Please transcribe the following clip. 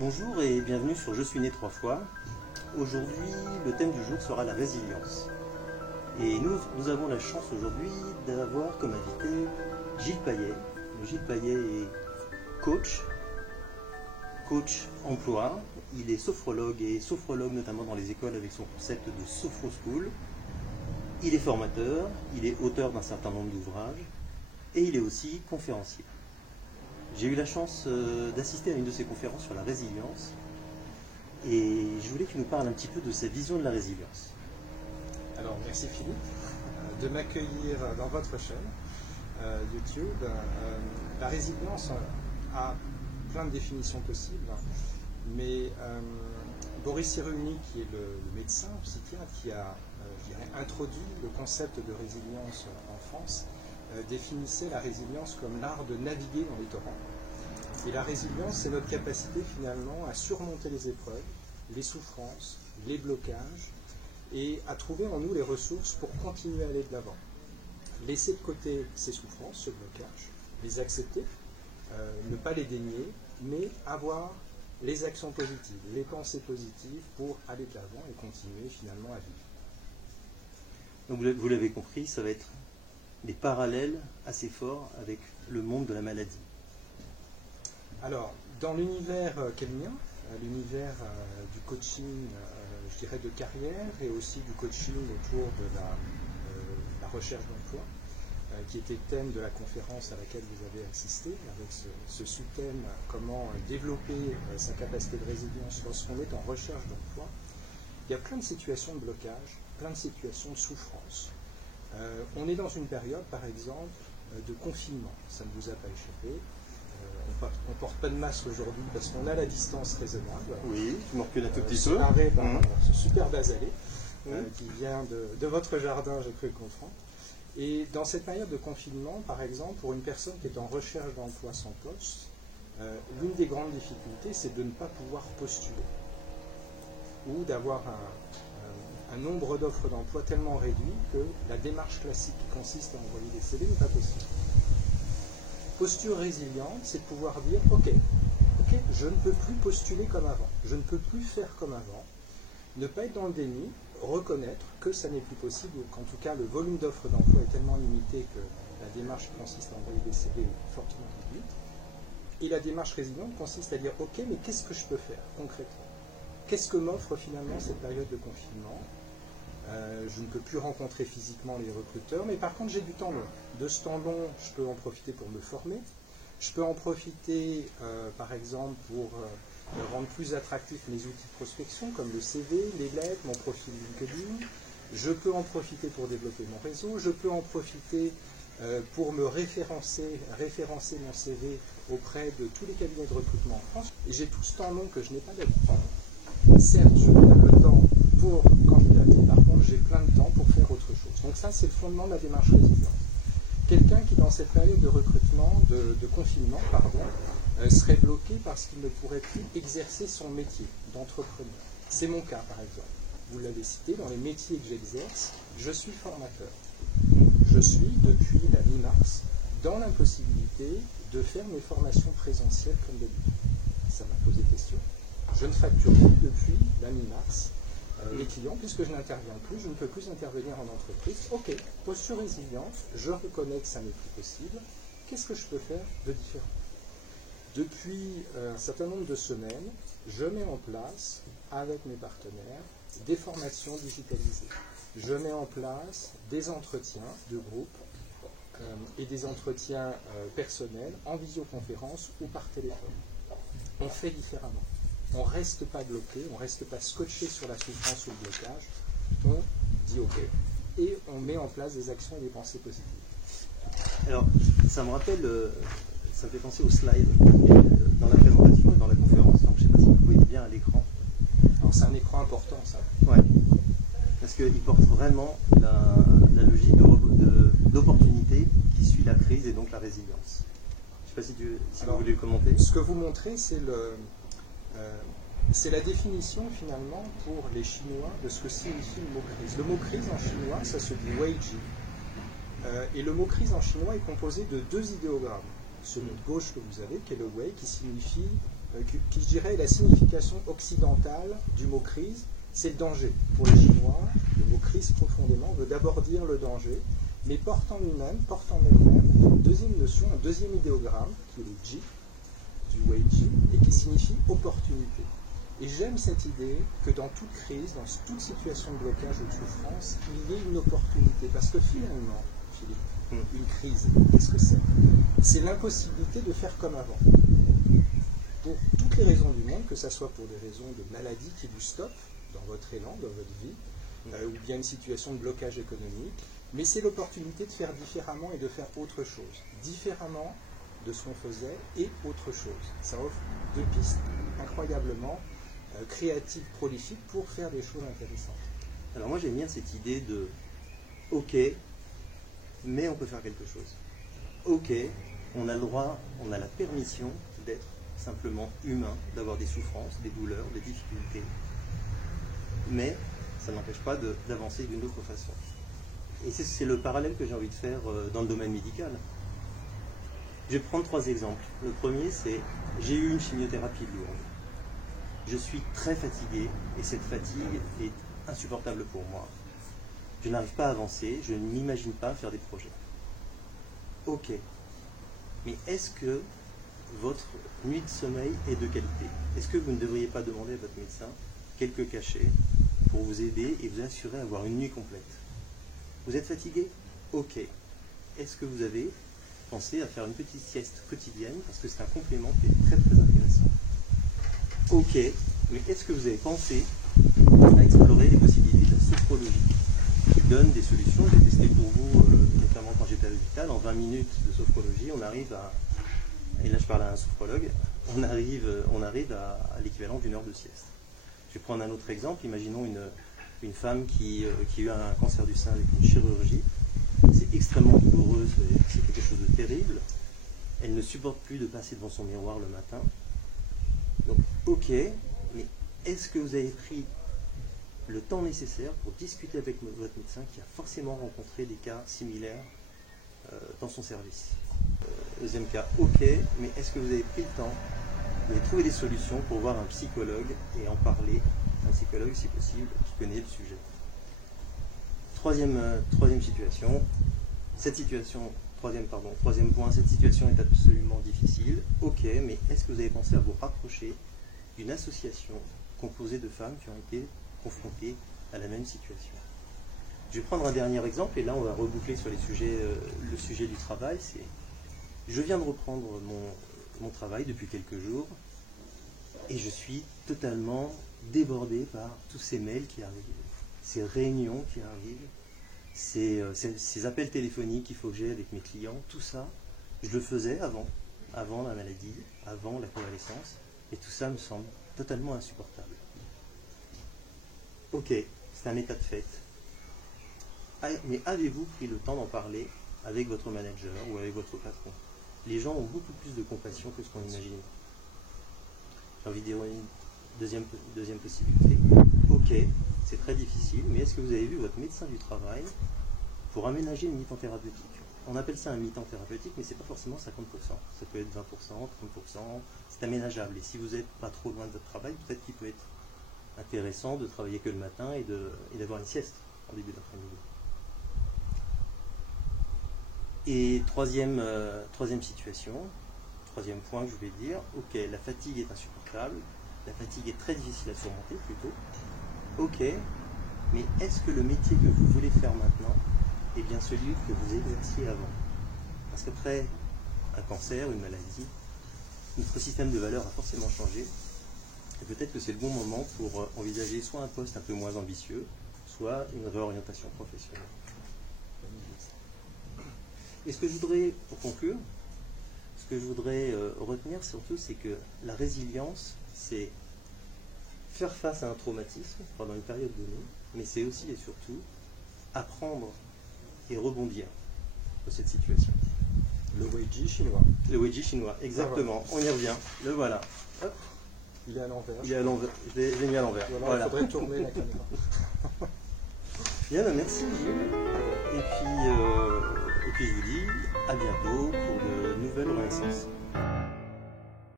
Bonjour et bienvenue sur Je suis né 3 fois. Aujourd'hui, le thème du jour sera la résilience. Et nous avons la chance aujourd'hui d'avoir comme invité Gilles Payet. Gilles Payet est coach emploi. Il est sophrologue et sophrologue notamment dans les écoles avec son concept de Sophro School. Il est formateur, il est auteur d'un certain nombre d'ouvrages et il est aussi conférencier. J'ai eu la chance d'assister à une de ses conférences sur la résilience et je voulais que tu nous parles un petit peu de sa vision de la résilience. Alors merci Philippe de m'accueillir dans votre chaîne YouTube. La résilience a plein de définitions possibles, mais Boris Cyrulnik, qui est le médecin psychiatre qui a introduit le concept de résilience en France, définissait la résilience comme l'art de naviguer dans les torrents. Et la résilience, c'est notre capacité finalement à surmonter les épreuves, les souffrances, les blocages, et à trouver en nous les ressources pour continuer à aller de l'avant. Laisser de côté ces souffrances, ce blocage, les accepter, ne pas les dénier, mais avoir les actions positives, les pensées positives pour aller de l'avant et continuer finalement à vivre. Donc vous l'avez compris, ça va être des parallèles assez forts avec le monde de la maladie. Alors, dans l'univers qu'est le mien, l'univers du coaching, je dirais de carrière, et aussi du coaching autour de la recherche d'emploi, qui était le thème de la conférence à laquelle vous avez assisté, avec ce sous-thème comment développer sa capacité de résilience lorsqu'on est en recherche d'emploi, il y a plein de situations de blocage, plein de situations de souffrance. On est dans une période, par exemple, de confinement. Ça ne vous a pas échappé. On ne porte pas de masque aujourd'hui parce qu'on a la distance raisonnable. Oui, je me recule un tout petit peu. Séparé par ce superbe azalée qui vient de votre jardin, j'ai cru le comprendre. Et dans cette période de confinement, par exemple, pour une personne qui est en recherche d'emploi sans poste, l'une des grandes difficultés, c'est de ne pas pouvoir postuler ou d'avoir un nombre d'offres d'emploi tellement réduit que la démarche classique qui consiste à envoyer des CV n'est pas possible. Posture résiliente, c'est de pouvoir dire ok, je ne peux plus postuler comme avant, je ne peux plus faire comme avant, ne pas être dans le déni, reconnaître que ça n'est plus possible, ou qu'en tout cas le volume d'offres d'emploi est tellement limité que la démarche qui consiste à envoyer des CV est fortement réduite. Et la démarche résiliente consiste à dire ok, mais qu'est-ce que je peux faire concrètement? Qu'est-ce que m'offre finalement cette période de confinement? Je ne peux plus rencontrer physiquement les recruteurs, mais par contre j'ai du temps long. De ce temps long, je peux en profiter pour me former. Je peux en profiter, par exemple, pour rendre plus attractifs mes outils de prospection, comme le CV, les lettres, mon profil LinkedIn. Je peux en profiter pour développer mon réseau. Je peux en profiter pour me référencer mon CV auprès de tous les cabinets de recrutement en France. Et j'ai tout ce temps long que je n'ai pas d'habitude. Certes, je perds le temps pour candidater, par contre, j'ai plein de temps pour faire autre chose. Donc ça, c'est le fondement de la démarche résiliente. Quelqu'un qui, dans cette période de recrutement, de confinement, serait bloqué parce qu'il ne pourrait plus exercer son métier d'entrepreneur. C'est mon cas, par exemple. Vous l'avez cité, dans les métiers que j'exerce, je suis formateur. Je suis, depuis la mi-mars, dans l'impossibilité de faire mes formations présentielles comme d'habitude. Ça m'a posé question. Je ne facture plus depuis la mi-mars mes clients, puisque je n'interviens plus, je ne peux plus intervenir en entreprise. Ok, posture résiliente, je reconnais que ça n'est plus possible. Qu'est-ce que je peux faire de différent? Depuis un certain nombre de semaines, je mets en place, avec mes partenaires, des formations digitalisées. Je mets en place des entretiens de groupe et des entretiens personnels en visioconférence ou par téléphone. On fait différemment. On ne reste pas bloqué, on ne reste pas scotché sur la souffrance ou le blocage. On dit OK. Et on met en place des actions et des pensées positives. Alors, ça me rappelle, ça me fait penser au slide dans la présentation et dans la conférence. Donc, je ne sais pas si vous voyez bien à l'écran. Alors, c'est un écran important, ça. Ouais. Parce qu'il porte vraiment la logique d'opportunité qui suit la crise et donc la résilience. Je ne sais pas si vous voulez le commenter. Ce que vous montrez, c'est la définition finalement pour les Chinois de ce que signifie le mot crise. Le mot crise en chinois, ça se dit weiji. Et le mot crise en chinois est composé de deux idéogrammes. Celui de gauche que vous avez, qui est le wei, qui signifie qui je dirais est la signification occidentale du mot crise, c'est le danger. Pour les Chinois, le mot crise profondément veut d'abord dire le danger, mais porte en elle-même une deuxième notion, un deuxième idéogramme, qui est le ji, du wei ji, et qui signifie opportunité. Et j'aime cette idée que dans toute crise, dans toute situation de blocage ou de souffrance, il y ait une opportunité. Parce que finalement, Philippe, une crise, qu'est-ce que c'est? C'est l'impossibilité de faire comme avant. Pour toutes les raisons du monde, que ce soit pour des raisons de maladie qui vous stoppent dans votre élan, dans votre vie, ou bien une situation de blocage économique, mais c'est l'opportunité de faire différemment et de faire autre chose. Différemment de ce qu'on faisait et autre chose. Ça offre deux pistes incroyablement créatives, prolifiques pour faire des choses intéressantes. Alors moi j'aime bien cette idée de ok, mais on peut faire quelque chose. Ok, on a le droit, on a la permission d'être simplement humain, d'avoir des souffrances, des douleurs, des difficultés, mais ça n'empêche pas d'avancer d'une autre façon. Et c'est le parallèle que j'ai envie de faire dans le domaine médical. Je vais prendre 3 exemples. Le premier, c'est j'ai eu une chimiothérapie lourde. Je suis très fatigué et cette fatigue est insupportable pour moi. Je n'arrive pas à avancer, je ne m'imagine pas faire des projets. Ok, mais est-ce que votre nuit de sommeil est de qualité? Est-ce que vous ne devriez pas demander à votre médecin quelques cachets pour vous aider et vous assurer d'avoir une nuit complète? Vous êtes fatigué? Ok. Est-ce que vous avez pensé à faire une petite sieste quotidienne? Parce que c'est un complément qui est très très intéressant. Ok. Mais est-ce que vous avez pensé à explorer les possibilités de la sophrologie qui donne des solutions? J'ai testé pour vous, notamment quand j'étais à l'hôpital, en 20 minutes de sophrologie, on arrive à, et là je parle à un sophrologue, on arrive à l'équivalent d'une heure de sieste. Je vais prendre un autre exemple. Imaginons une femme qui a eu un cancer du sein avec une chirurgie. C'est extrêmement douloureux, c'est quelque chose de terrible. Elle ne supporte plus de passer devant son miroir le matin. Donc, ok, mais est-ce que vous avez pris le temps nécessaire pour discuter avec votre médecin qui a forcément rencontré des cas similaires dans son service? Deuxième cas, ok, mais est-ce que vous avez pris le temps, vous avez trouvé des solutions pour voir un psychologue et en parler, un psychologue si possible, qui connaît le sujet? Troisième situation, troisième point, cette situation est absolument difficile. Ok, mais est-ce que vous avez pensé à vous rapprocher d'une association composée de femmes qui ont été confrontées à la même situation? Je vais prendre un dernier exemple, et là on va reboucler sur le sujet du travail. Je viens de reprendre mon travail depuis quelques jours, et je suis totalement débordé par tous ces mails qui arrivent, ces réunions qui arrivent, ces appels téléphoniques qu'il faut que j'ai avec mes clients, tout ça, je le faisais avant la maladie, avant la convalescence, et tout ça me semble totalement insupportable. Ok, c'est un état de fait. Mais avez-vous pris le temps d'en parler avec votre manager ou avec votre patron? Les gens ont beaucoup plus de compassion que ce qu'on imagine. J'ai envie de dire une deuxième possibilité. Ok, c'est très difficile, mais est-ce que vous avez vu votre médecin du travail pour aménager une mi-temps thérapeutique? On appelle ça un mi-temps thérapeutique, mais c'est pas forcément 50%. Ça peut être 20%, 30%, c'est aménageable. Et si vous n'êtes pas trop loin de votre travail, peut-être qu'il peut être intéressant de travailler que le matin et d'avoir une sieste en début d'après-midi. Et troisième situation, troisième point que je vais dire, ok, la fatigue est insupportable, la fatigue est très difficile à surmonter plutôt, ok, mais est-ce que le métier que vous voulez faire maintenant est bien celui que vous exerciez avant? Parce qu'après un cancer, une maladie, notre système de valeurs a forcément changé, et peut-être que c'est le bon moment pour envisager soit un poste un peu moins ambitieux, soit une réorientation professionnelle. Et ce que je voudrais, pour conclure, ce que je voudrais retenir surtout, c'est que la résilience, c'est faire face à un traumatisme pendant une période donnée, mais c'est aussi et surtout apprendre et rebondir de cette situation. Le Weiji chinois. Le Weiji chinois, exactement. Ah, voilà. On y revient. Le voilà. Hop. Il est à l'envers. Il est à l'envers. Je l'ai mis à l'envers. Voilà. Il faudrait tourner la caméra. Bien, merci Gilles. Et puis je vous dis à bientôt pour de nouvelles renaissances.